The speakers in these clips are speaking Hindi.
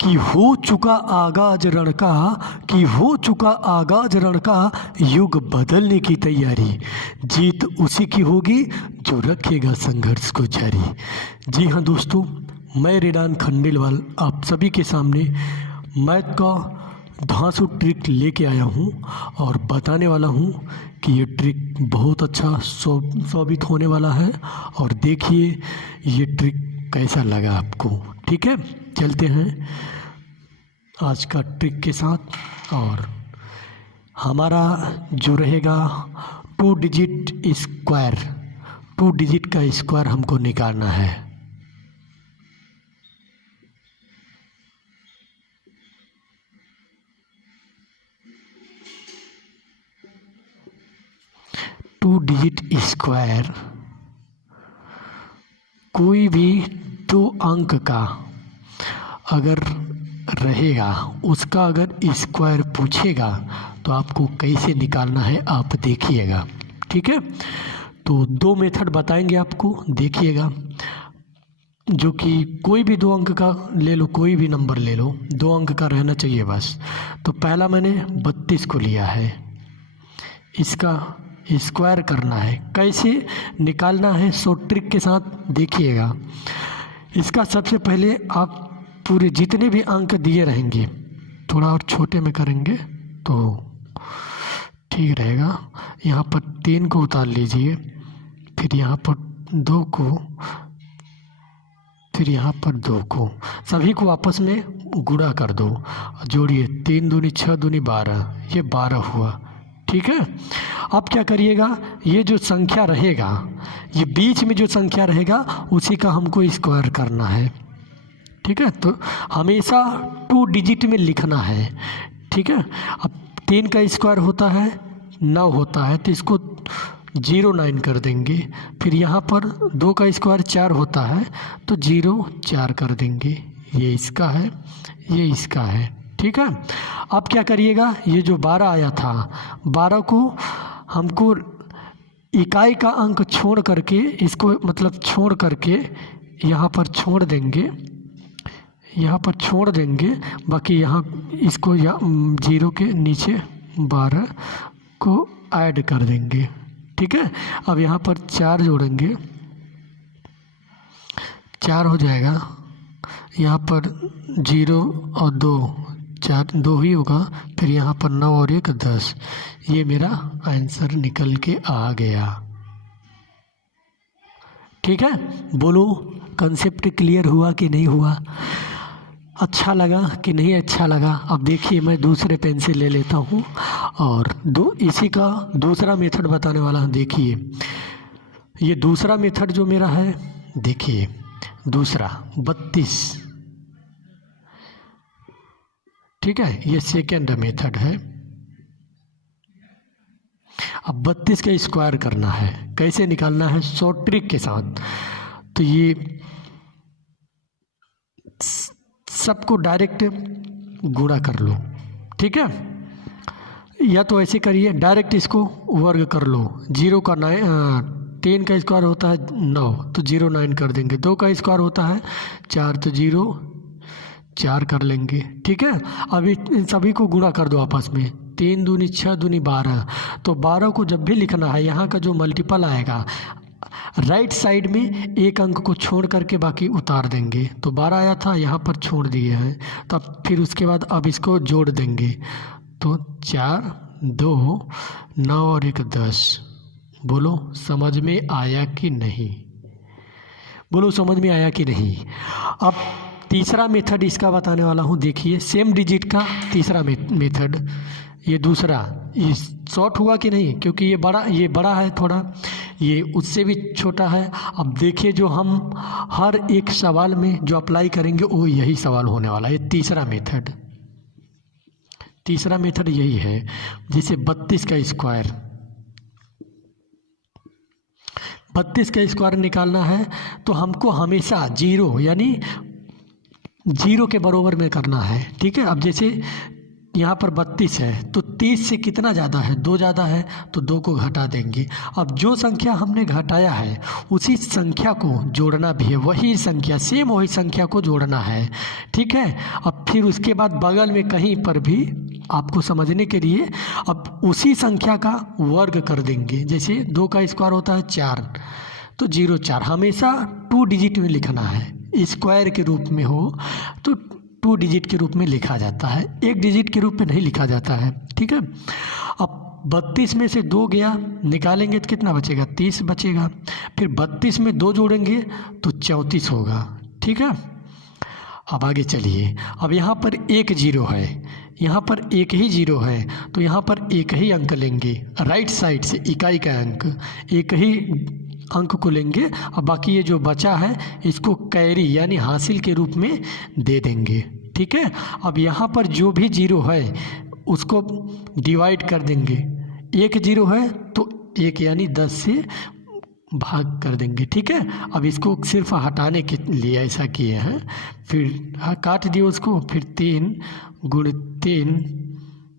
कि हो चुका आगाज रण का, कि हो चुका आगाज रण का, युग बदलने की तैयारी, जीत उसी की होगी जो रखेगा संघर्ष को जारी। जी हाँ दोस्तों, मैं रेडान खंडेलवाल आप सभी के सामने मैथ का धांसू ट्रिक लेके आया हूँ और बताने वाला हूँ कि ये ट्रिक बहुत अच्छा साबित होने वाला है। और देखिए ये ट्रिक कैसा लगा आपको। ठीक है, चलते हैं आज का ट्रिक के साथ। और हमारा जो रहेगा 2 डिजिट स्क्वायर, 2 डिजिट का स्क्वायर हमको निकालना है। टू डिजिट स्क्वायर कोई भी 2 अंक का अगर रहेगा, उसका अगर स्क्वायर पूछेगा तो आपको कैसे निकालना है आप देखिएगा। ठीक है, तो 2 मेथड बताएंगे आपको, देखिएगा। जो कि कोई भी 2 अंक का ले लो, कोई भी नंबर ले लो, 2 अंक का रहना चाहिए बस। तो पहला मैंने 32 को लिया है, इसका स्क्वायर करना है। कैसे निकालना है सो ट्रिक के साथ देखिएगा। इसका सबसे पहले आप पूरे जितने भी अंक दिए रहेंगे, थोड़ा और छोटे में करेंगे तो ठीक रहेगा। यहाँ पर 3 को उतार लीजिए, फिर यहाँ पर 2 को, फिर यहाँ पर 2 को, सभी को आपस में गुणा कर दो, जोड़िए। 3 दूनी 6 दूनी 12, ये 12 हुआ। ठीक है, अब क्या करिएगा, ये जो संख्या रहेगा, ये बीच में जो संख्या रहेगा उसी का हमको स्क्वायर करना है। ठीक है, तो हमेशा 2 डिजिट में लिखना है। ठीक है, अब 3 का स्क्वायर होता है 9 होता है, तो इसको 0 9 कर देंगे। फिर यहाँ पर 2 का स्क्वायर 4 होता है तो 0 4 कर देंगे। ये इसका है, ये इसका है। ठीक है, अब क्या करिएगा, ये जो 12 आया था, 12 को हमको इकाई का अंक छोड़ करके, इसको मतलब छोड़ करके यहाँ पर छोड़ देंगे, यहाँ पर छोड़ देंगे। बाकी यहाँ इसको 0 के नीचे 12 को ऐड कर देंगे। ठीक है, अब यहाँ पर 4 जोड़ेंगे, 4 हो जाएगा। यहाँ पर 0 और 2, 4 2 ही होगा। फिर यहाँ पर 9 और 1 10। ये मेरा आंसर निकल के आ गया। ठीक है, बोलो कंसेप्ट क्लियर हुआ कि नहीं हुआ, अच्छा लगा कि नहीं अच्छा लगा। अब देखिए मैं दूसरे पेन से ले लेता हूँ और इसी का दूसरा मेथड बताने वाला हूँ। देखिए ये दूसरा मेथड जो मेरा है, देखिए दूसरा 32। ठीक है, ये सेकेंड मेथड है। अब 32 का स्क्वायर करना है, कैसे निकालना है शॉर्ट ट्रिक के साथ। तो ये सबको डायरेक्ट गुणा कर लो। ठीक है, या तो ऐसे करिए, डायरेक्ट इसको वर्ग कर लो। 0 का 3 का स्क्वायर होता है 9, तो 0 9 कर देंगे। 2 का स्क्वायर होता है 4, तो 0 4 कर लेंगे। ठीक है, अभी इन सभी को गुणा कर दो आपस में। 3 दूनी 6 दूनी 12, तो 12 को जब भी लिखना है, यहाँ का जो मल्टीपल आएगा राइट साइड में एक अंक को छोड़ करके बाकी उतार देंगे। तो 12 आया था, यहाँ पर छोड़ दिए हैं, तब फिर उसके बाद अब इसको जोड़ देंगे। तो 4 2 9 और 1 10। बोलो समझ में आया कि नहीं, बोलो समझ में आया कि नहीं। अब तीसरा मेथड इसका बताने वाला हूँ। देखिए सेम डिजिट का तीसरा मेथड, ये दूसरा, ये शॉर्ट हुआ कि नहीं, क्योंकि ये बड़ा है थोड़ा, ये उससे भी छोटा है। अब देखिए जो हम हर एक सवाल में जो अप्लाई करेंगे वो यही सवाल होने वाला है। ये तीसरा मेथड यही है। जैसे 32 का स्क्वायर, 32 का स्क्वायर निकालना है तो हमको हमेशा 0 यानी 0 के बराबर में करना है। ठीक है, अब जैसे यहाँ पर 32 है तो 30 से कितना ज़्यादा है, 2 ज़्यादा है तो 2 को घटा देंगे। अब जो संख्या हमने घटाया है उसी संख्या को जोड़ना भी है, वही संख्या, सेम वही संख्या को जोड़ना है, ठीक है। अब फिर उसके बाद बगल में कहीं पर भी आपको समझने के लिए अब उसी संख्या का वर्ग कर देंगे। जैसे 2 का स्क्वायर होता है 4, तो 0 4 हमेशा 2 डिजिट में लिखना है, स्क्वायर के रूप में हो तो 2 डिजिट के रूप में लिखा जाता है, 1 डिजिट के रूप में नहीं लिखा जाता है, ठीक है। अब 32 में से 2 गया, निकालेंगे तो कितना बचेगा, 30 बचेगा। फिर 32 में 2 जोड़ेंगे तो 34 होगा, ठीक है। अब आगे चलिए, अब यहाँ पर एक 0 है, यहाँ पर एक ही 0 है तो यहाँ पर एक ही अंक लेंगे, राइट साइड से इकाई का अंक, एक ही अंक को लेंगे। अब बाकी ये जो बचा है इसको कैरी यानी हासिल के रूप में दे देंगे, ठीक है। अब यहाँ पर जो भी 0 है उसको डिवाइड कर देंगे, एक 0 है तो 1 यानी 10 से भाग कर देंगे, ठीक है। अब इसको सिर्फ हटाने के लिए ऐसा किए हैं, फिर काट दिए उसको, फिर 3 गुण 3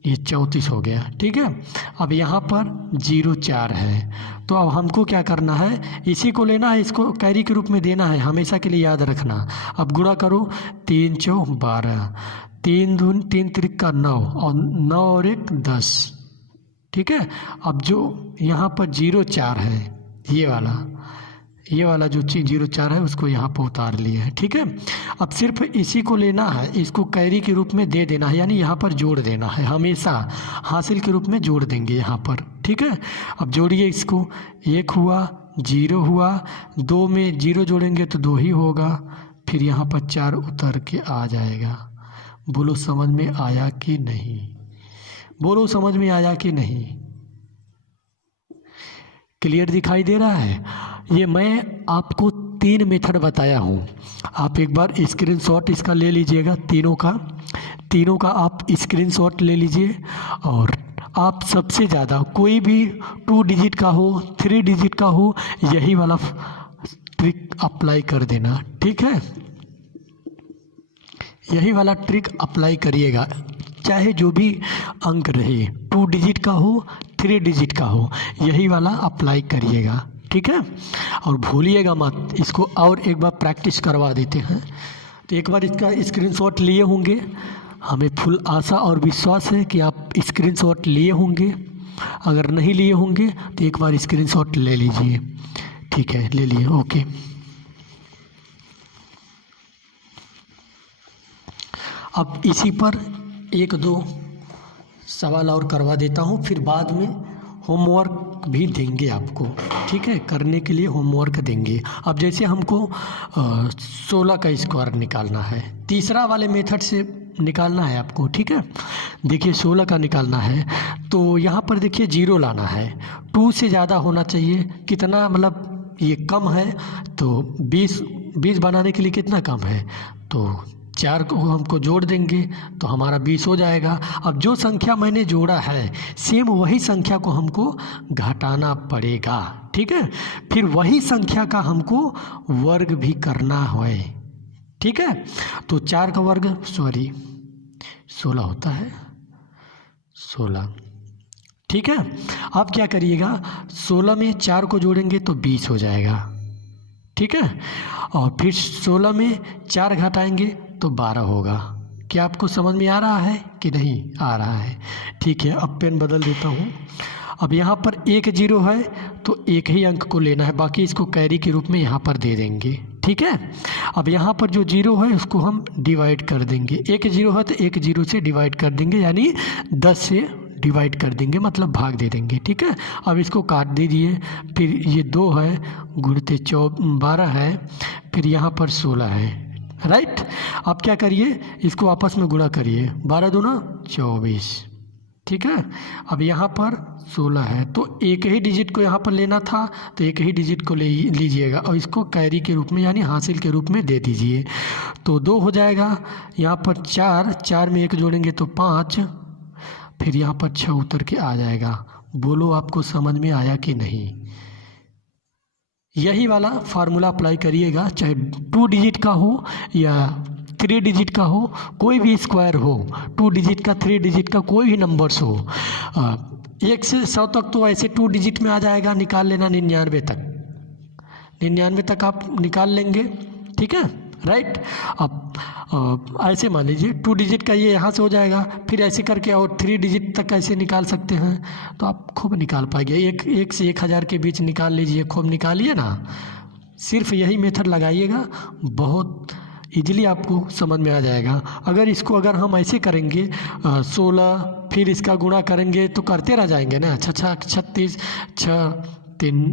ये 34 हो गया, ठीक है। अब यहाँ पर 0 4 है तो अब हमको क्या करना है, इसी को लेना है, इसको कैरी के रूप में देना है, हमेशा के लिए याद रखना। अब गुणा करो, 3 4 12, 3 दून 3 त्रिक का 9 और 9 और 1 10, ठीक है। अब जो यहाँ पर 0 4 है, ये वाला जो चीज़ 0 4 है उसको यहाँ पर उतार लिया है, ठीक है। अब सिर्फ इसी को लेना है, इसको कैरी के रूप में दे देना है, यानी यहाँ पर जोड़ देना है, हमेशा हासिल के रूप में जोड़ देंगे यहाँ पर, ठीक है। अब जोड़िए इसको, 1 हुआ, 0 हुआ, 2 में 0 जोड़ेंगे तो 2 ही होगा, फिर यहाँ पर 4 उतर के आ जाएगा। बोलो समझ में आया कि नहीं, बोलो समझ में आया कि नहीं, क्लियर दिखाई दे रहा है। ये मैं आपको 3 मेथड बताया हूँ, आप एक बार स्क्रीनशॉट इसका ले लीजिएगा, तीनों का आप स्क्रीनशॉट ले लीजिए। और आप सबसे ज़्यादा कोई भी 2 डिजिट का हो, 3 डिजिट का हो, यही वाला ट्रिक अप्लाई कर देना, ठीक है। यही वाला ट्रिक अप्लाई करिएगा, चाहे जो भी अंक रहे, 2 डिजिट का हो, 3 डिजिट का हो, यही वाला अप्लाई करिएगा, ठीक है। और भूलिएगा मत, इसको और एक बार प्रैक्टिस करवा देते हैं। तो एक बार इसका स्क्रीनशॉट लिए होंगे, हमें फुल आशा और विश्वास है कि आप स्क्रीनशॉट लिए होंगे। अगर नहीं लिए होंगे तो एक बार स्क्रीनशॉट ले लीजिए, ठीक है, ले लिए, ओके। अब इसी पर 1-2 सवाल और करवा देता हूँ, फिर बाद में होमवर्क भी देंगे आपको, ठीक है, करने के लिए होमवर्क देंगे। अब जैसे हमको 16 का स्क्वायर निकालना है, तीसरा वाले मेथड से निकालना है आपको, ठीक है। देखिए 16 का निकालना है तो यहाँ पर देखिए 0 लाना है, 2 से ज़्यादा होना चाहिए, कितना मतलब ये कम है तो 20 बनाने के लिए कितना कम है, तो 4 को हमको जोड़ देंगे तो हमारा 20 हो जाएगा। अब जो संख्या मैंने जोड़ा है सेम वही संख्या को हमको घटाना पड़ेगा, ठीक है। फिर वही संख्या का हमको वर्ग भी करना है, ठीक है। तो 4 का वर्ग 16 होता है, 16, ठीक है। अब क्या करिएगा, 16 में 4 को जोड़ेंगे तो 20 हो जाएगा, ठीक है। और फिर 16 में 4 घटाएंगे तो 12 होगा। क्या आपको समझ में आ रहा है कि नहीं आ रहा है, ठीक है। अब पेन बदल देता हूँ। अब यहाँ पर 1 0 है तो एक ही अंक को लेना है, बाकी इसको कैरी के रूप में यहाँ पर दे देंगे, ठीक है। अब यहाँ पर जो 0 है उसको हम डिवाइड कर देंगे, 1 0 है तो 1 0 से डिवाइड कर देंगे, यानी 10 से डिवाइड कर देंगे, मतलब भाग दे देंगे, ठीक है। अब इसको काट दीजिए, फिर ये 2 है, गुणते 12 है, फिर यहाँ पर 16 है, राइट। अब क्या करिए, इसको आपस में गुणा करिए, 12 दूना 24, ठीक है। अब यहाँ पर 16 है तो एक ही डिजिट को यहाँ पर लेना था तो एक ही डिजिट को ले लीजिएगा और इसको कैरी के रूप में यानी हासिल के रूप में दे दीजिए, तो 2 हो जाएगा। यहाँ पर 4 में 1 जोड़ेंगे तो 5, फिर यहाँ पर 6 उतर के आ जाएगा। बोलो आपको समझ में आया कि नहीं। यही वाला फार्मूला अप्लाई करिएगा, चाहे 2 डिजिट का हो या 3 डिजिट का हो, कोई भी स्क्वायर हो, 2 डिजिट का, 3 डिजिट का, कोई भी नंबर्स हो, 1 से 100 तक तो ऐसे 2 डिजिट में आ जाएगा, निकाल लेना 99 तक, 99 तक आप निकाल लेंगे, ठीक है, राइट। अब ऐसे मान लीजिए 2 डिजिट का ये यहाँ से हो जाएगा, फिर ऐसे करके और 3 डिजिट तक ऐसे निकाल सकते हैं, तो आप खूब निकाल पाएंगे। एक से 1000 के बीच निकाल लीजिए, खूब निकालिए ना, सिर्फ यही मेथड लगाइएगा, बहुत इजीली आपको समझ में आ जाएगा। अगर हम ऐसे करेंगे 16 फिर इसका गुणा करेंगे तो करते रह जाएंगे ना, 6 36 6 3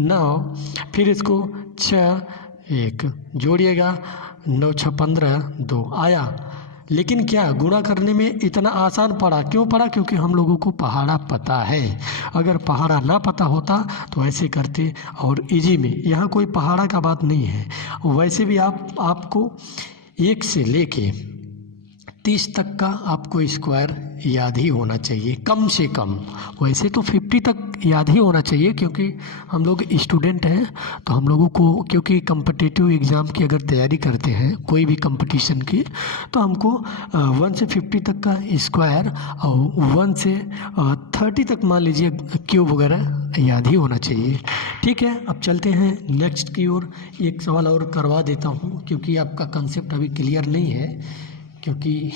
9, फिर इसको 6 1 जोड़िएगा, 9 6 15 2 आया। लेकिन क्या गुणा करने में इतना आसान पड़ा? क्यों पड़ा? क्योंकि हम लोगों को पहाड़ा पता है। अगर पहाड़ा ना पता होता तो ऐसे करते और इजी में। यहाँ कोई पहाड़ा का बात नहीं है। वैसे भी आपको 1 से लेके 30 तक का आपको स्क्वायर याद ही होना चाहिए कम से कम। वैसे तो 50 तक याद ही होना चाहिए, क्योंकि हम लोग स्टूडेंट हैं, तो हम लोगों को, क्योंकि कम्पिटिटिव एग्ज़ाम की अगर तैयारी करते हैं कोई भी कंपटीशन की, तो हमको 1 से 50 तक का स्क्वायर और 1 से 30 तक मान लीजिए क्यूब वगैरह याद ही होना चाहिए। ठीक है, अब चलते हैं नेक्स्ट की ओर। एक सवाल और करवा देता हूँ, क्योंकि आपका कंसेप्ट अभी क्लियर नहीं है, क्योंकि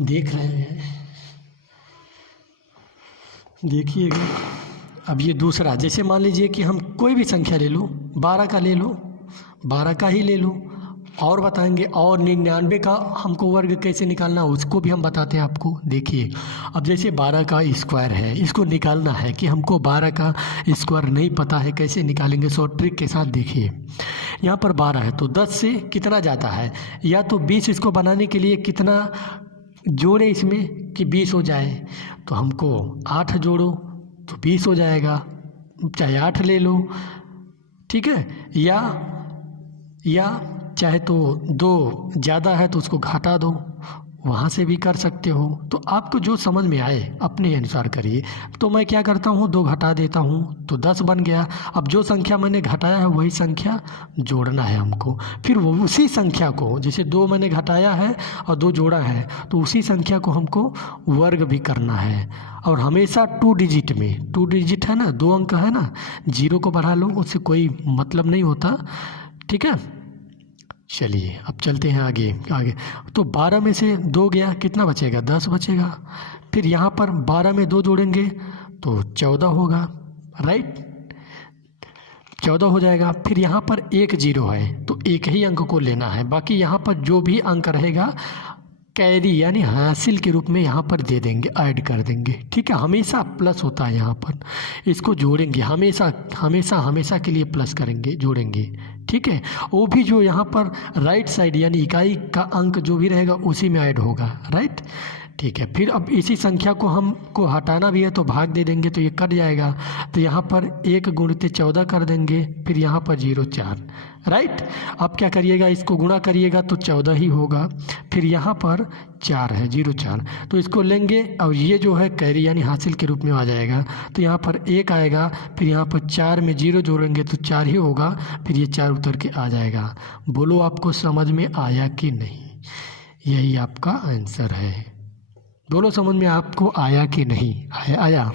देख रहे हैं, देखिएगा। अब ये दूसरा, जैसे मान लीजिए कि हम कोई भी संख्या ले लो, 12 का ले लो, 12 का ही ले लो, और बताएंगे। और 99 का हमको वर्ग कैसे निकालना, उसको भी हम बताते हैं आपको। देखिए, अब जैसे 12 का स्क्वायर है, इसको निकालना है कि हमको 12 का स्क्वायर नहीं पता है, कैसे निकालेंगे? शॉर्ट ट्रिक के साथ। देखिए, यहाँ पर 12 है तो 10 से कितना जाता है, या तो 20। इसको बनाने के लिए कितना जोड़े इसमें कि 20 हो जाए, तो हमको 8 जोड़ो तो 20 हो जाएगा, चाहे 8 ले लो, ठीक है। या चाहे तो 2 ज़्यादा है तो उसको घटा दो, वहाँ से भी कर सकते हो। तो आपको जो समझ में आए अपने अनुसार करिए। तो मैं क्या करता हूँ, 2 घटा देता हूँ तो 10 बन गया। अब जो संख्या मैंने घटाया है वही संख्या जोड़ना है हमको। फिर वो उसी संख्या को, जैसे 2 मैंने घटाया है और 2 जोड़ा है, तो उसी संख्या को हमको वर्ग भी करना है। और हमेशा 2 डिजिट में, 2 डिजिट है ना, 2 अंक है ना, 0 को बढ़ा लो, उससे कोई मतलब नहीं होता, ठीक है। चलिए अब चलते हैं आगे। तो 12 में से 2 गया, कितना बचेगा? 10 बचेगा। फिर यहाँ पर 12 में 2 जोड़ेंगे तो 14 होगा, राइट, 14 हो जाएगा। फिर यहाँ पर 1 0 है तो एक ही अंक को लेना है, बाकी यहाँ पर जो भी अंक रहेगा कैरी यानी हासिल के रूप में यहाँ पर दे देंगे, ऐड कर देंगे, ठीक है। हमेशा प्लस होता है यहाँ पर, इसको जोड़ेंगे, हमेशा के लिए प्लस करेंगे, जोड़ेंगे, ठीक है। वो भी जो यहाँ पर राइट साइड यानी इकाई का अंक जो भी रहेगा उसी में ऐड होगा, राइट, ठीक है। फिर अब इसी संख्या को हमको हटाना भी है तो भाग दे देंगे तो ये कट जाएगा। तो यहाँ पर 1 गुणित 14 कर देंगे, फिर यहाँ पर 0 4, राइट। अब क्या करिएगा, इसको गुणा करिएगा तो 14 ही होगा। फिर यहाँ पर 4 है, 0 4, तो इसको लेंगे और ये जो है कैरी यानी हासिल के रूप में आ जाएगा। तो यहाँ पर 1 आएगा, फिर यहाँ पर 4 में 0 जोड़ेंगे तो 4 ही होगा, फिर ये 4 उतर के आ जाएगा। बोलो आपको समझ में आया कि नहीं? यही आपका आंसर है। बोलो समझ में आपको आया कि नहीं आया?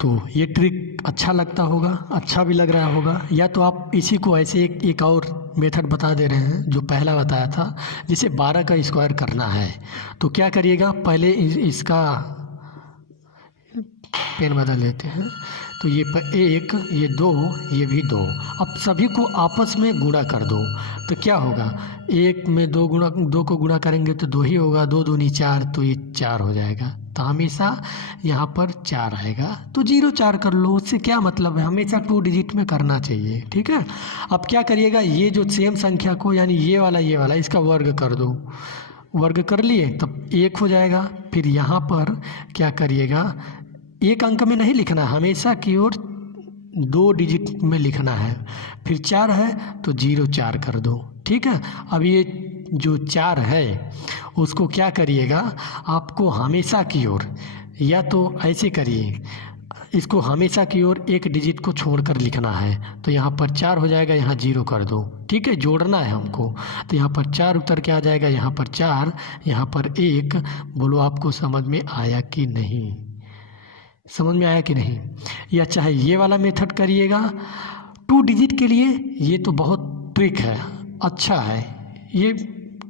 तो ये ट्रिक अच्छा लगता होगा, अच्छा भी लग रहा होगा। या तो आप इसी को ऐसे एक और मेथड बता दे रहे हैं जो पहला बताया था, जिसे 12 का स्क्वायर करना है। तो क्या करिएगा, पहले इसका पेन बदल लेते हैं। तो ये 1, ये 2, ये भी 2। अब सभी को आपस में गुणा कर दो तो क्या होगा, 1 में 2 को गुणा करेंगे तो 2 ही होगा, 2 दूनी 4 तो ये 4 हो जाएगा। तो हमेशा यहाँ पर 4 आएगा तो 0 4 कर लो, उससे क्या मतलब है, हमेशा 2 डिजिट में करना चाहिए, ठीक है। अब क्या करिएगा, ये जो सेम संख्या को यानी ये वाला इसका वर्ग कर दो। वर्ग कर लिए तब 1 हो जाएगा। फिर यहाँ पर क्या करिएगा, एक अंक में नहीं लिखना है, हमेशा की ओर 2 डिजिट में लिखना है। फिर 4 है तो 0 4 कर दो, ठीक है। अब ये जो 4 है उसको क्या करिएगा, आपको हमेशा की ओर, या तो ऐसे करिए, इसको हमेशा की ओर एक डिजिट को छोड़कर लिखना है। तो यहाँ पर 4 हो जाएगा, यहाँ 0 कर दो, ठीक है, जोड़ना है हमको। तो यहाँ पर 4 उतर के आ जाएगा, यहाँ पर 4, यहाँ पर 1। बोलो आपको समझ में आया कि नहीं? समझ में आया कि नहीं? या चाहे ये वाला मेथड करिएगा 2 डिजिट के लिए, ये तो बहुत ट्रिक है, अच्छा है, ये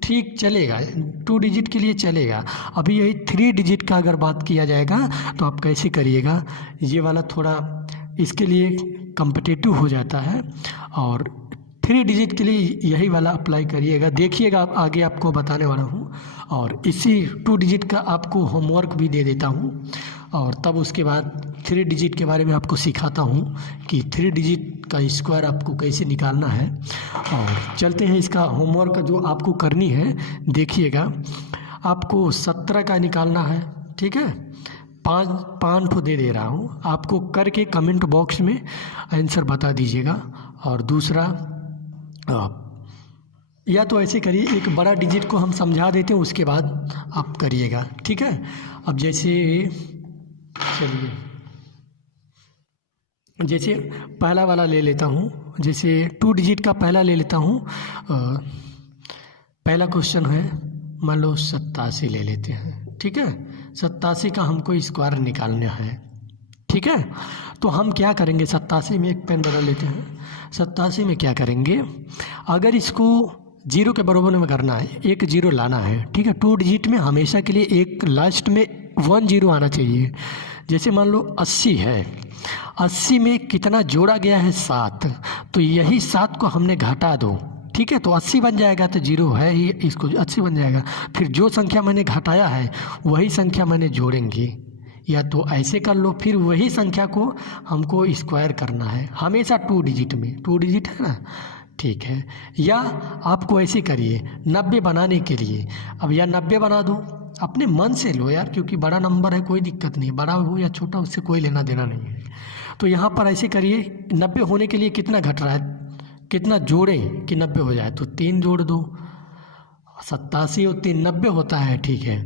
ठीक चलेगा, 2 डिजिट के लिए चलेगा। अभी यही 3 डिजिट का अगर बात किया जाएगा तो आप कैसे करिएगा, ये वाला थोड़ा इसके लिए कॉम्पिटिटिव हो जाता है, और 3 डिजिट के लिए यही वाला अप्लाई करिएगा। देखिएगा, आप आगे आपको बताने वाला हूँ, और इसी 2 डिजिट का आपको होमवर्क भी दे देता हूँ, और तब उसके बाद 3 डिजिट के बारे में आपको सिखाता हूँ कि 3 डिजिट का स्क्वायर आपको कैसे निकालना है। और चलते हैं, इसका होमवर्क जो आपको करनी है, देखिएगा, आपको 17 का निकालना है, ठीक है। 5 ठो दे रहा हूँ आपको, करके कमेंट बॉक्स में आंसर बता दीजिएगा। और दूसरा, या तो ऐसे करिए, एक बड़ा डिजिट को हम समझा देते हैं, उसके बाद आप करिएगा, ठीक है। अब जैसे चलिए, जैसे पहला वाला ले लेता हूँ, जैसे 2 डिजिट का पहला ले लेता हूँ। पहला क्वेश्चन है, मान लो 87 ले लेते हैं, ठीक है। 87 का हमको स्क्वायर निकालना है, ठीक है। तो हम क्या करेंगे, 87 में एक पेन बदल लेते हैं। 87 में क्या करेंगे, अगर इसको 0 के बराबर में करना है, एक 0 लाना है, ठीक है। 2 डिजिट में हमेशा के लिए एक लास्ट में 1 0 आना चाहिए। जैसे मान लो 80 है, 80 में कितना जोड़ा गया है, 7, तो यही 7 को हमने घटा दो, ठीक है। तो 80 बन जाएगा, तो 0 है ही, इसको 80 बन जाएगा। फिर जो संख्या मैंने घटाया है वही संख्या मैंने जोड़ेंगे, या तो ऐसे कर लो, फिर वही संख्या को हमको स्क्वायर करना है, हमेशा 2 डिजिट में, 2 डिजिट है ना, ठीक है। या आपको ऐसे करिए, 90 बनाने के लिए, अब या 90 बना दो, अपने मन से लो यार, क्योंकि बड़ा नंबर है, कोई दिक्कत नहीं, बड़ा हो या छोटा उससे कोई लेना देना नहीं है। तो यहाँ पर ऐसे करिए, 90 होने के लिए कितना घट रहा है, कितना जोड़ें कि 90 हो जाए, तो 3 जोड़ दो, 87 और 3 90 होता है, ठीक है।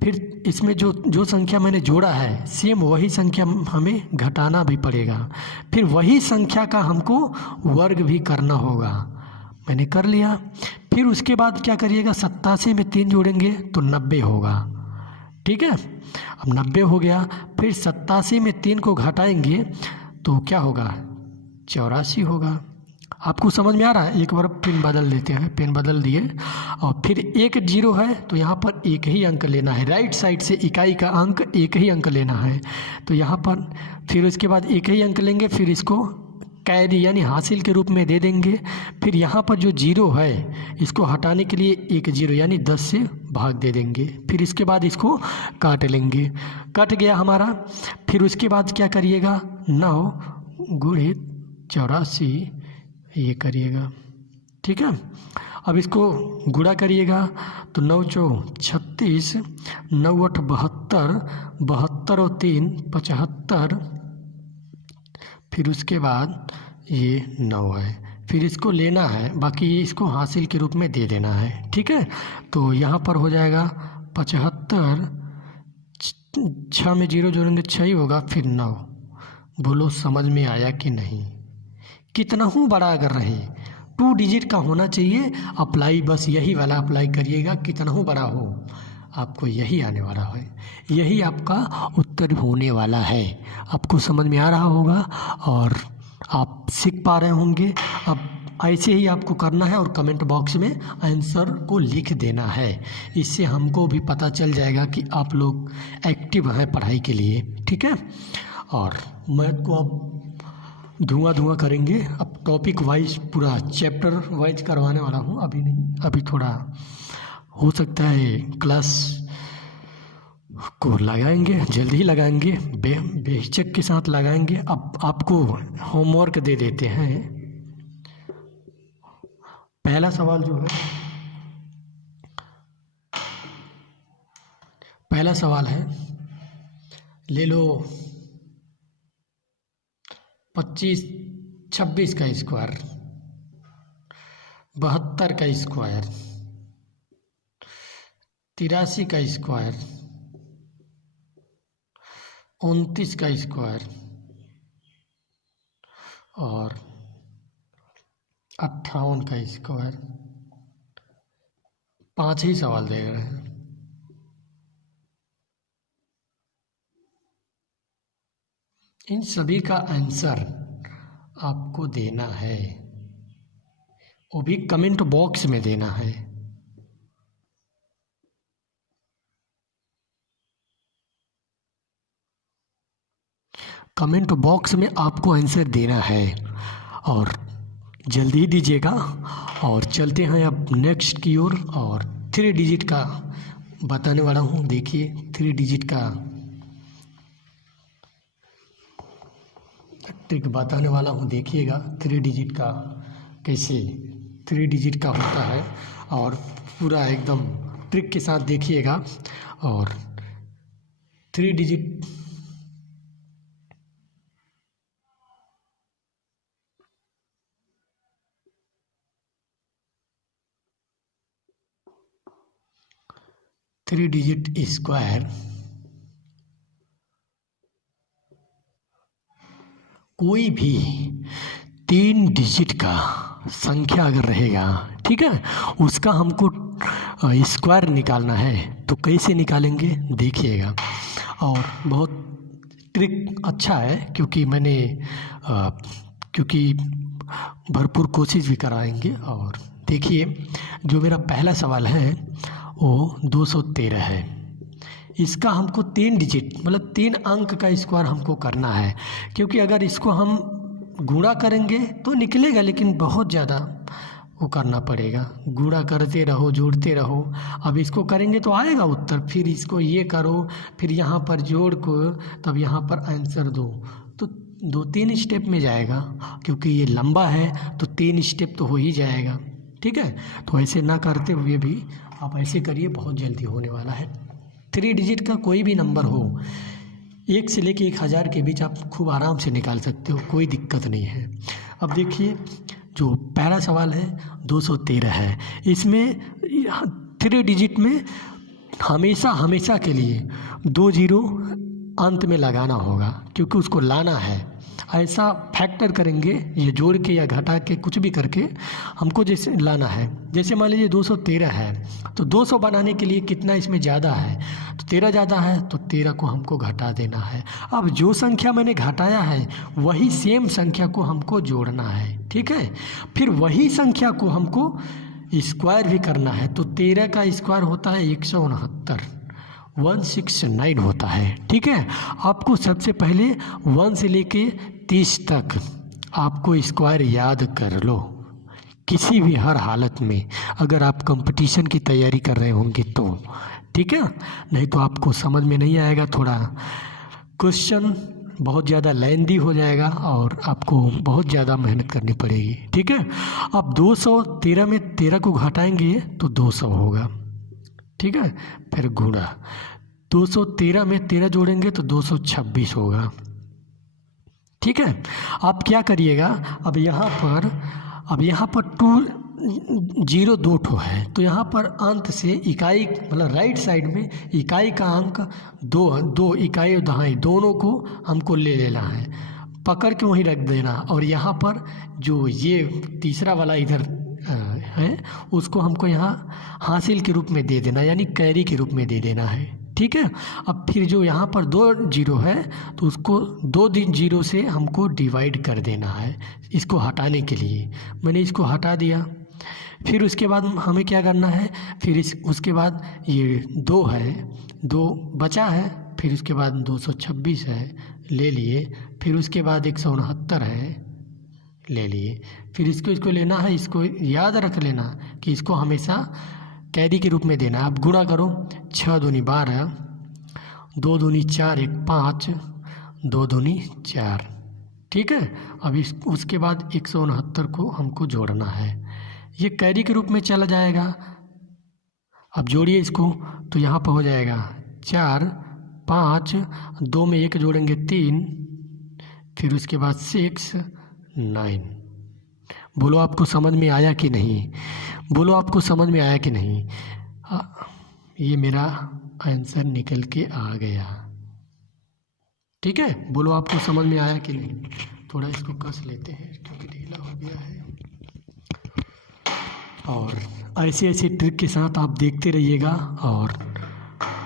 फिर इसमें जो संख्या मैंने जोड़ा है, सेम वही संख्या हमें घटाना भी पड़ेगा, फिर वही संख्या का हमको वर्ग भी करना होगा। मैंने कर लिया। फिर उसके बाद क्या करिएगा, 87 में 3 जोड़ेंगे तो 90 होगा, ठीक है। अब 90 हो गया, फिर 87 में 3 को घटाएंगे तो क्या होगा, 84 होगा। आपको समझ में आ रहा है? एक बार पेन बदल देते हैं, पेन बदल दिए, और फिर एक 0 है तो यहाँ पर एक ही अंक लेना है, राइट साइड से इकाई का अंक एक ही अंक लेना है। तो यहाँ पर फिर उसके बाद एक ही अंक लेंगे, फिर इसको कैरी यानी हासिल के रूप में दे देंगे। फिर यहाँ पर जो 0 है इसको हटाने के लिए एक 0 यानी 10 से भाग दे देंगे। फिर इसके बाद इसको काट लेंगे, कट गया हमारा। फिर उसके बाद क्या करिएगा, 9 गुणित 84 ये करिएगा, ठीक है। अब इसको गुणा करिएगा तो 9 चौ 36, 9 8 72, 72 और 3 75, फिर उसके बाद ये 9 है, फिर इसको लेना है, बाकी इसको हासिल के रूप में दे देना है, ठीक है। तो यहाँ पर हो जाएगा 75, 6 में 0 जोड़ेंगे 6 ही होगा, फिर 9। बोलो समझ में आया कि नहीं? कितना हूँ बड़ा अगर रहे, 2 डिजिट का होना चाहिए। अप्लाई बस यही वाला अप्लाई करिएगा, कितना हूँ बड़ा हो, आपको यही आने वाला है, यही आपका उत्तर होने वाला है। आपको समझ में आ रहा होगा और आप सीख पा रहे होंगे। अब ऐसे ही आपको करना है और कमेंट बॉक्स में आंसर को लिख देना है, इससे हमको भी पता चल जाएगा कि आप लोग एक्टिव हैं पढ़ाई के लिए, ठीक है। और मैथ को अब धुआं करेंगे, अब टॉपिक वाइज पूरा चैप्टर वाइज करवाने वाला हूँ, अभी नहीं, अभी थोड़ा हो सकता है क्लास को लगाएंगे, जल्दी ही लगाएंगे, बेहिचक के साथ लगाएंगे। अब आपको होमवर्क दे देते हैं। पहला सवाल जो है, पहला सवाल है, ले लो 26 का स्क्वायर, 72 का स्क्वायर, 83 का स्क्वायर, 29 का स्क्वायर, और 58 का स्क्वायर। 5 ही सवाल दे रहे हैं। इन सभी का आंसर आपको देना है, वो भी कमेंट बॉक्स में देना है। कमेंट बॉक्स में आपको आंसर देना है और जल्दी दीजिएगा। और चलते हैं अब नेक्स्ट की ओर। और 3 डिजिट का बताने वाला हूँ। देखिए 3 डिजिट का ट्रिक बताने वाला हूँ, देखिएगा 3 डिजिट का कैसे 3 डिजिट का होता है, और पूरा एकदम ट्रिक के साथ देखिएगा। और 3 डिजिट स्क्वायर कोई भी 3 डिजिट का संख्या अगर रहेगा, ठीक है, उसका हमको स्क्वायर निकालना है। तो कैसे निकालेंगे देखिएगा। और बहुत ट्रिक अच्छा है, क्योंकि मैंने क्योंकि भरपूर कोशिश भी कराएंगे। और देखिए जो मेरा पहला सवाल है वो 213 है। इसका हमको 3 डिजिट मतलब 3 अंक का स्क्वायर हमको करना है, क्योंकि अगर इसको हम गुणा करेंगे तो निकलेगा, लेकिन बहुत ज़्यादा वो करना पड़ेगा। गुणा करते रहो, जोड़ते रहो। अब इसको करेंगे तो आएगा उत्तर, फिर इसको ये करो, फिर यहाँ पर जोड़ को, तब यहाँ पर आंसर दो। तो 2-3 स्टेप में जाएगा, क्योंकि ये लंबा है तो 3 स्टेप तो हो ही जाएगा। ठीक है, तो ऐसे ना करते हुए भी आप ऐसे करिए, बहुत जल्दी होने वाला है। 3 डिजिट का कोई भी नंबर हो, 1 से लेके 1000 के बीच आप खूब आराम से निकाल सकते हो, कोई दिक्कत नहीं है। अब देखिए जो पहला सवाल है 213 है। इसमें 3 डिजिट में हमेशा हमेशा के लिए 2 जीरो अंत में लगाना होगा, क्योंकि उसको लाना है। ऐसा फैक्टर करेंगे, ये जोड़ के या घटा के कुछ भी करके हमको जैसे लाना है। जैसे मान लीजिए 213 है, तो 200 बनाने के लिए कितना इसमें ज़्यादा है, तो 13 ज़्यादा है, तो 13 को हमको घटा देना है। अब जो संख्या मैंने घटाया है वही सेम संख्या को हमको जोड़ना है, ठीक है। फिर वही संख्या को हमको स्क्वायर भी करना है। तो 13 का स्क्वायर होता है 169, 169 होता है, ठीक है। आपको सबसे पहले 1 से लेके 30 तक आपको स्क्वायर याद कर लो, किसी भी हर हालत में, अगर आप कंपटीशन की तैयारी कर रहे होंगे तो, ठीक है। नहीं तो आपको समझ में नहीं आएगा, थोड़ा क्वेश्चन बहुत ज़्यादा लेंदी हो जाएगा और आपको बहुत ज़्यादा मेहनत करनी पड़ेगी, ठीक है। अब 213 में 13 को घटाएंगे तो 200 होगा, ठीक है। फिर गुणा 213 में 13 जोड़ेंगे तो 226 होगा, ठीक है। आप क्या करिएगा, अब यहाँ पर 2 जीरो 2 ठो है, तो यहाँ पर अंत से इकाई मतलब राइट साइड में इकाई का अंक 2 इकाई और दहाई दोनों को हमको ले लेना है, पकड़ के वहीं रख देना। और यहाँ पर जो ये तीसरा वाला इधर है उसको हमको यहाँ हासिल के रूप में दे देना, यानी कैरी के रूप में दे देना है, ठीक है। अब फिर जो यहाँ पर 2 जीरो है तो उसको 2 जीरो से हमको डिवाइड कर देना है, इसको हटाने के लिए मैंने इसको हटा दिया। फिर उसके बाद हमें क्या करना है, फिर उसके बाद ये 2 है, 2 बचा है, फिर उसके बाद 226 है, ले लिए। फिर उसके बाद 169 है, ले लिए। फिर इसको लेना है, इसको याद रख लेना कि इसको हमेशा कैरी के रूप में देना है। अब गुणा करो, 6 दूनी 12, 2 दूनी 4, 1 5, 2 दूनी 4, ठीक है। अब उसके बाद 169 को हमको जोड़ना है, ये कैरी के रूप में चला जाएगा। अब जोड़िए इसको, तो यहाँ पर हो जाएगा 4 5, 2 में 1 जोड़ेंगे 3, फिर उसके बाद 6 9। बोलो आपको समझ में आया कि नहीं, बोलो आपको समझ में आया कि नहीं। ये मेरा आंसर निकल के आ गया, ठीक है। बोलो आपको समझ में आया कि नहीं। थोड़ा इसको कस लेते हैं क्योंकि ढीला हो गया है। और ऐसे ऐसे ट्रिक के साथ आप देखते रहिएगा और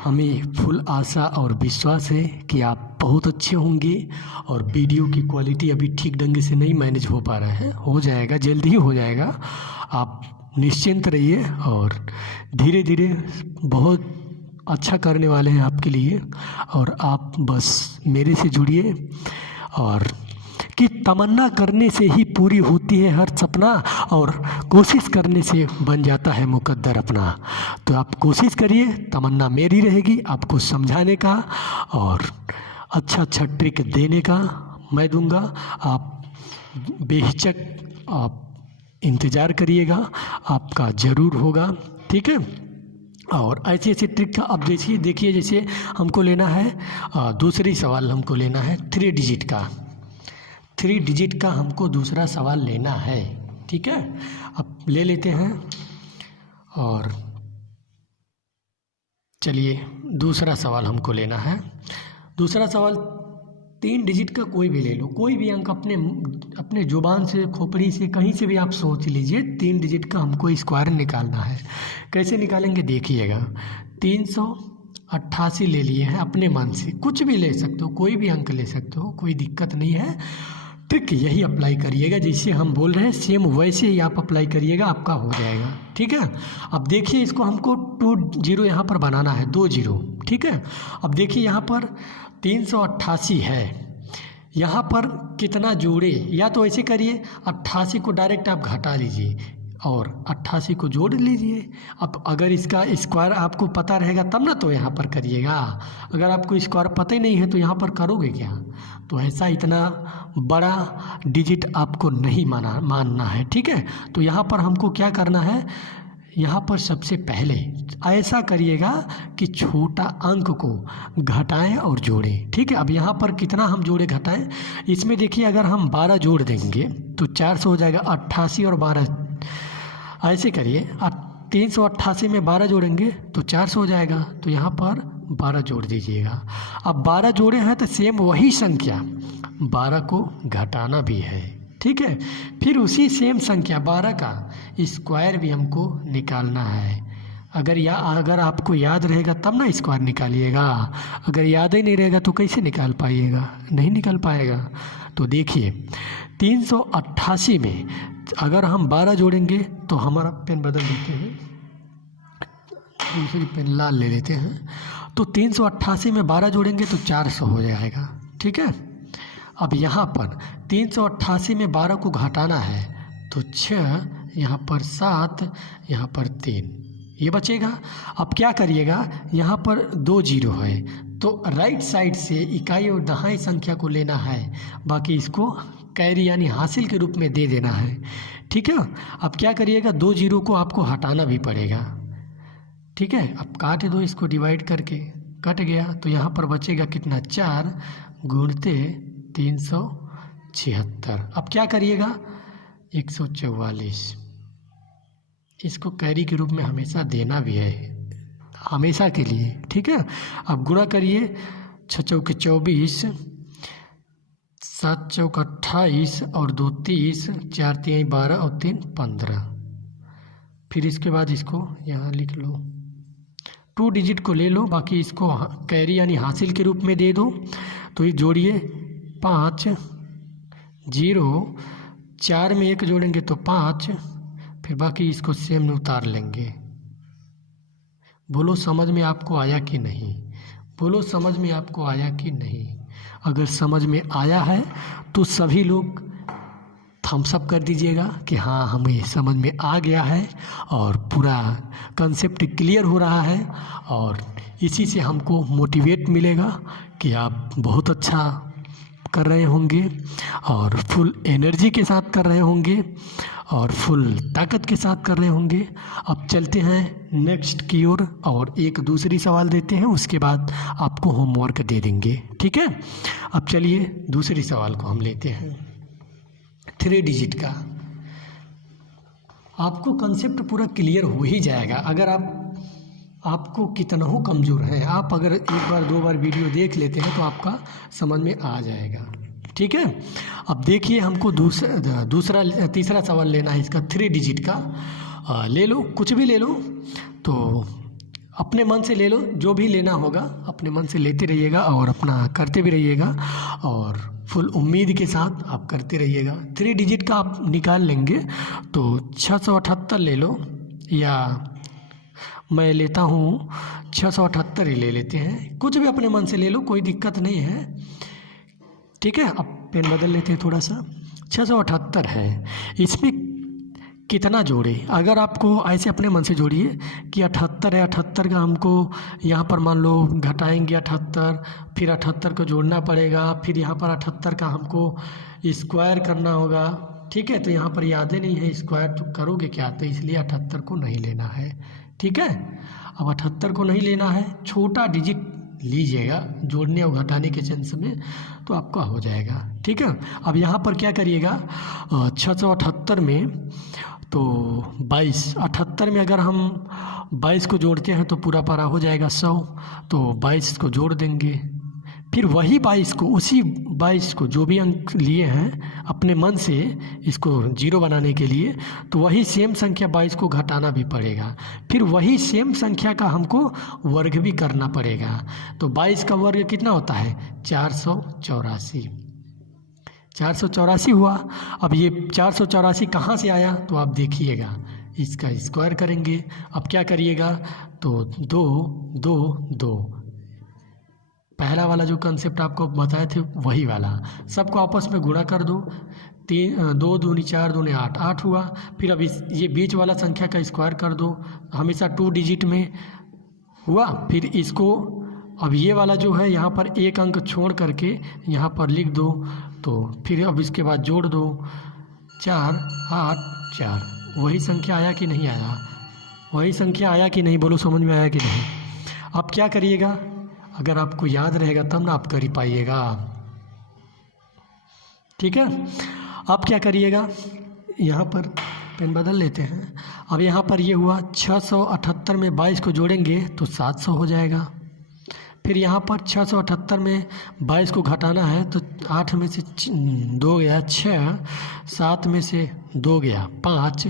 हमें फुल आशा और विश्वास है कि आप बहुत अच्छे होंगे। और वीडियो की क्वालिटी अभी ठीक ढंग से नहीं मैनेज हो पा रहा है, हो जाएगा, जल्दी ही हो जाएगा। आप निश्चिंत रहिए और धीरे धीरे बहुत अच्छा करने वाले हैं आपके लिए। और आप बस मेरे से जुड़िए और कि तमन्ना करने से ही पूरी होती है हर सपना और कोशिश करने से बन जाता है मुकद्दर अपना। तो आप कोशिश करिए, तमन्ना मेरी रहेगी आपको समझाने का और अच्छा अच्छा ट्रिक देने का मैं दूंगा। आप बेहिचक आप इंतज़ार करिएगा, आपका ज़रूर होगा, ठीक है। और ऐसे ऐसे ट्रिक का अब देखिए जैसे हमको लेना है दूसरी सवाल हमको लेना है 3 डिजिट का। 3 डिजिट का हमको दूसरा सवाल लेना है, ठीक है। अब ले लेते हैं और चलिए दूसरा सवाल हमको लेना है। दूसरा सवाल 3 डिजिट का कोई भी ले लो, कोई भी अंक अपने जुबान से, खोपड़ी से, कहीं से भी आप सोच लीजिए। 3 डिजिट का हमको स्क्वायर निकालना है। कैसे निकालेंगे देखिएगा। 388 ले लिए हैं अपने मन से, कुछ भी ले सकते हो, कोई भी अंक ले सकते हो, कोई दिक्कत नहीं है। ट्रिक यही अप्लाई करिएगा, जैसे हम बोल रहे हैं सेम वैसे ही आप अप्लाई करिएगा, आपका हो जाएगा, ठीक है। अब देखिए इसको हमको 2 0 यहाँ पर बनाना है, 2 0, ठीक है। अब देखिए यहाँ पर 388 है, यहाँ पर कितना जोड़े, या तो ऐसे करिए 88 को डायरेक्ट आप घटा लीजिए और 88 को जोड़ लीजिए। अब अगर इसका स्क्वायर आपको पता रहेगा तब ना तो यहाँ पर करिएगा, अगर आपको स्क्वायर पता ही नहीं है तो यहाँ पर करोगे क्या। तो ऐसा इतना बड़ा डिजिट आपको नहीं मानना है, ठीक है। तो यहाँ पर हमको क्या करना है, यहाँ पर सबसे पहले ऐसा करिएगा कि छोटा अंक को घटाएं और जोड़ें, ठीक है। अब यहाँ पर कितना हम जोड़े घटाएं, इसमें देखिए अगर हम 12 जोड़ देंगे तो 400 हो जाएगा। 88 और 12 ऐसे करिए, 388 में 12 जोड़ेंगे तो 400 हो जाएगा, तो यहाँ पर 12 जोड़ दीजिएगा। अब 12 जोड़े हैं तो सेम वही संख्या 12 को घटाना भी है, ठीक है। फिर उसी सेम संख्या 12 का स्क्वायर भी हमको निकालना है। अगर आपको याद रहेगा तब ना स्क्वायर निकालिएगा, अगर याद ही नहीं रहेगा तो कैसे निकाल पाइएगा, नहीं निकाल पाएगा। तो देखिए 388 में अगर हम 12 जोड़ेंगे तो हमारा पेन बदल देते हैं, दूसरी पेन लाल ले लेते हैं। तो 388 में 12 जोड़ेंगे तो 400 हो जाएगा, ठीक है। अब यहाँ पर 388 में 12 को घटाना है तो 6, यहाँ पर 7, यहाँ पर 3, ये बचेगा। अब क्या करिएगा, यहाँ पर 2 0 है तो राइट साइड से इकाई और दहाई संख्या को लेना है, बाकी इसको कैरी यानी हासिल के रूप में दे देना है, ठीक है। अब क्या करिएगा, 2 0 को आपको हटाना भी पड़ेगा, ठीक है। अब काट दो इसको डिवाइड करके, कट गया तो यहाँ पर बचेगा कितना, 4 गुणते 376। अब क्या करिएगा, 144, इसको कैरी के रूप में हमेशा देना भी है, हमेशा के लिए, ठीक है। अब गुणा करिए, 6 चौके 24, 7 चौक 28 और 2 30, 4 3 12 और 3 15। फिर इसके बाद इसको यहाँ लिख लो, 2 डिजिट को ले लो, बाकी इसको कैरी यानी हासिल के रूप में दे दो। तो ये जोड़िए 5 0, 4 में 1 जोड़ेंगे तो 5, फिर बाकी इसको सेम में उतार लेंगे। बोलो समझ में आपको आया कि नहीं, बोलो समझ में आपको आया कि नहीं। अगर समझ में आया है तो सभी लोग थम्स अप कर दीजिएगा कि हाँ हमें समझ में आ गया है और पूरा कंसेप्ट क्लियर हो रहा है। और इसी से हमको मोटिवेट मिलेगा कि आप बहुत अच्छा कर रहे होंगे और फुल एनर्जी के साथ कर रहे होंगे और फुल ताकत के साथ कर रहे होंगे। अब चलते हैं नेक्स्ट की ओर और एक दूसरी सवाल देते हैं, उसके बाद आपको होमवर्क दे देंगे, ठीक है। अब चलिए दूसरी सवाल को हम लेते हैं 3 डिजिट का। आपको कंसेप्ट पूरा क्लियर हो ही जाएगा। अगर आपको कितना हो कमज़ोर है, आप अगर 1 बार 2 बार वीडियो देख लेते हैं तो आपका समझ में आ जाएगा। ठीक है। अब देखिए हमको तीसरा सवाल लेना है इसका 3 डिजिट का। ले लो, कुछ भी ले लो, तो अपने मन से ले लो, जो भी लेना होगा अपने मन से लेते रहिएगा और अपना करते भी रहिएगा और फुल उम्मीद के साथ आप करते रहिएगा। 3 डिजिट का आप निकाल लेंगे तो 678 ले लो, या मैं लेता हूँ 678 ही ले लेते हैं, कुछ भी अपने मन से ले लो, कोई दिक्कत नहीं है, ठीक है। अब पेन बदल लेते हैं थोड़ा सा। 678 है, इसमें कितना जोड़े, अगर आपको ऐसे अपने मन से जोड़िए कि 78 है, 78 का हमको यहाँ पर मान लो घटाएंगे 78, फिर 78 को जोड़ना पड़ेगा, फिर यहाँ पर 78 का हमको स्क्वायर करना होगा, ठीक है। तो यहाँ पर यादें नहीं है, स्क्वायर तो करोगे क्या, तो इसलिए 78 को नहीं लेना है, ठीक है। अब 78 को नहीं लेना है, छोटा डिजिट लीजिएगा जोड़ने और घटाने के चांस में, तो आपका हो जाएगा, ठीक है। अब यहाँ पर क्या करिएगा, 678 में तो 22, 78 में अगर हम 22 को जोड़ते हैं तो पूरा पारा हो जाएगा 100, तो 22 को जोड़ देंगे, फिर वही 22 को, उसी 22 को जो भी अंक लिए हैं अपने मन से इसको 0 बनाने के लिए, तो वही सेम संख्या 22 को घटाना भी पड़ेगा, फिर वही सेम संख्या का हमको वर्ग भी करना पड़ेगा। तो 22 का वर्ग कितना होता है, 484, 484 हुआ। अब ये 484 कहाँ से आया, तो आप देखिएगा, इसका स्क्वायर करेंगे। अब क्या करिएगा, तो 2 2 2, पहला वाला जो कंसेप्ट आपको बताए थे वही वाला, सबको आपस में गुणा कर दो, 2 दूनी 4 दूनी 8, 8 हुआ। फिर अब ये बीच वाला संख्या का स्क्वायर कर दो, हमेशा 2 डिजिट में हुआ। फिर इसको अब ये वाला जो है यहाँ पर एक अंक छोड़ करके यहाँ पर लिख दो, तो फिर अब इसके बाद जोड़ दो, 4 8 4, वही संख्या आया कि नहीं आया, वही संख्या आया कि नहीं, बोलो समझ में आया कि नहीं। अब क्या करिएगा, अगर आपको याद रहेगा तब ना आप कर ही पाइएगा, ठीक है। अब क्या करिएगा, यहाँ पर पेन बदल लेते हैं। अब यहाँ पर ये हुआ 678 में 22 को जोड़ेंगे तो 700 हो जाएगा। फिर यहाँ पर 678 में 22 को घटाना है तो 8 में से 2 गया 6, 7 में से 2 गया 5,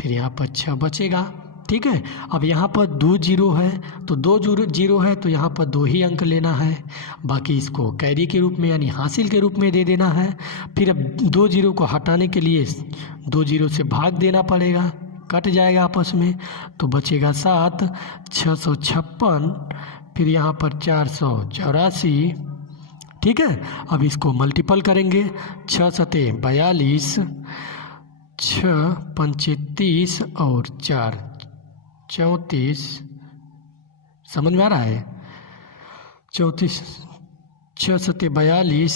फिर यहाँ पर 6 बचेगा, ठीक है। अब यहाँ पर 2 जीरो है, तो 2 जीरो है तो यहाँ पर 2 ही अंक लेना है, बाकी इसको कैरी के रूप में यानी हासिल के रूप में दे देना है। फिर अब 2 जीरो को हटाने के लिए 2 जीरो से भाग देना पड़ेगा, कट जाएगा आपस में, तो बचेगा 7, 656, फिर यहाँ पर 484, ठीक है। अब इसको मल्टीपल करेंगे, 6 सते 42, 6 पंचे 30 और 4 34, समझ में आ रहा है, 34, 6 सते 42,